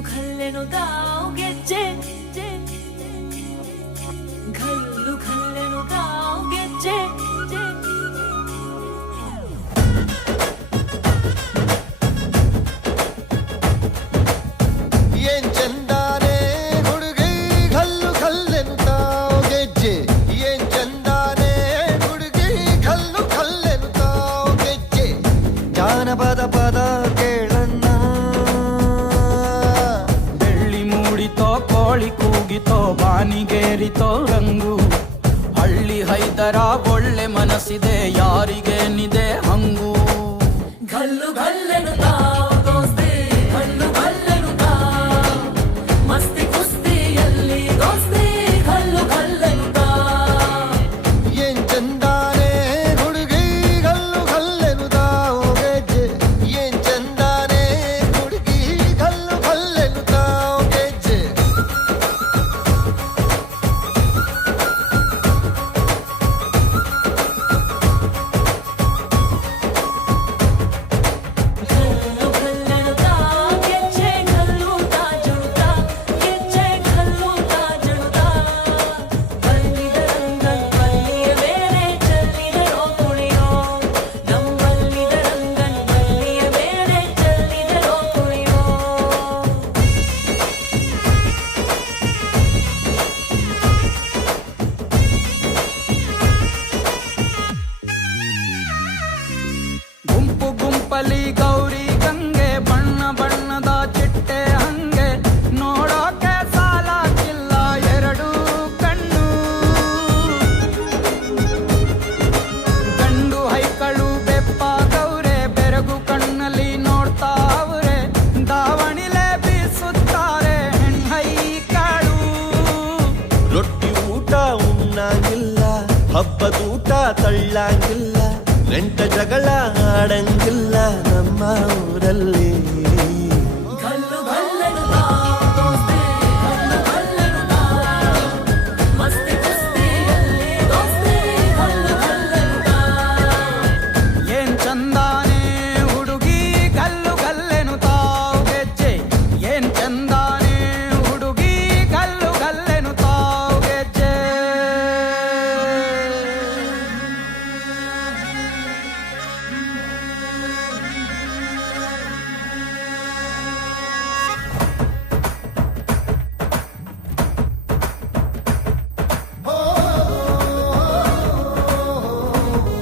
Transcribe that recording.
ಘಲ್ಲು ಘಲ್ಲೆನು ತಾವು ಗೆಜ್ಜೆ ಘಲ್ಲು ಘಲ್ಲೆನು ತಾವು ಗೆಜ್ಜೆ ಏನ್ ಚಂದಾನೆ ಹುಡುಗಿ ಘಲ್ಲು ಘಲ್ಲೆನು ತಾವು ಗೆಜ್ಜೆ ಏನ್ ಚಂದಾನೆ ಹುಡುಗಿ ಘಲ್ಲು ಘಲ್ಲೆನು ತಾವು ಗೆಜ್ಜೆ ಜಾನಪದ ಪದ ಕೇಳನ್ನ ಬೆಳ್ಳಿ ಮೂಡಿತೋ ಕೋಳಿ ಕೂಗಿತೋ ಬಾನಿಗೇರಿತೋ ರಂಗು ಹಳ್ಳಿ ಹೈದರ ಒಳ್ಳೆ ಮನಸ್ಸಿದೆ ಯಾರಿಗೇನಿದೆ ಹಂಗು ಘಲ್ಲು ಘಲ್ಲೆನು ತಾವು ದೋಸ್ತಿ ಘಲ್ಲು ಘಲ್ಲೆನು ತಾವು ಮಸ್ತಿ ಕುಸ್ತಿಯಲ್ಲಿ ದೋಸ್ತಿ ಘಲ್ಲು ಘಲ್ಲೆನು ತಾವು ಏನ್ ಚಂದಾನೆ ಹುಡುಗಿ ಘಲ್ಲು ಘಲ್ಲೆನು ತಾವು ಗೆಜ್ಜೆ ಏನ್ ಚಂದಾನೆ ಹುಡುಗಿ ಘಲ್ಲು ಘಲ್ಲೆನು ತಾವು ಗೆಜ್ಜೆ ಘಲ್ಲು ಘಲ್ಲೆನು ತಾವು ಗೆಜ್ಜೆ ಘಲ್ಲು ತಾ ಜುಣುತಾ ಗೆಜ್ಜೆ ಘಲ್ಲು ತಾ ಜುಣುತಾ ಬಲ್ಲಿದ ರಂಗನ್ ಬಲ್ಲಿಯ ಮೇಲೆ ಚೆಲ್ಲಿದರೋ ಕುಣಿಯೋ ನಮ್ಮಲ್ಲಿದ ರಂಗನ್ ಬಲ್ಲಿಯ ಮೇಲೆ ಚೆಲ್ಲಿದರೋ ಕುಣಿಯೋ ಗುಂಪು ಗುಂಪಲಿ ಗೌರಿ ಗಂಗೆ ಬಣ್ಣ ಬಣ್ಣದ ಚಿಟ್ಟೆ ಹಂಗೆ ನೋಡೋಕೆ ಸಾಲಾಗಿಲ್ಲ ಎರಡು ಕಣ್ಣು ಗಂಡು ಹೈಕಳು ಬೆಪ್ಪಾಗವ್ರೆ ಬೆರಗು ಕಣ್ಣಲ್ಲಿ ನೋಡ್ತಾವ್ರೆ ದಾವಣಿಲೆ ಬೀಸುತ್ತಾರೆ ಹೆಣ್ಣೈಕಾಳು ರೊಟ್ಟಿ ಊಟ ಉಣ್ಣಂಗಿಲ್ಲ ಹಬ್ಬದೂಟ ತಳ್ಳಂಗಿಲ್ಲ ನೆಂಟ ಜಗಳ ಆಡಂಗಿಲ್ಲ ನಮ್ಮ ಊರಲ್ಲಿ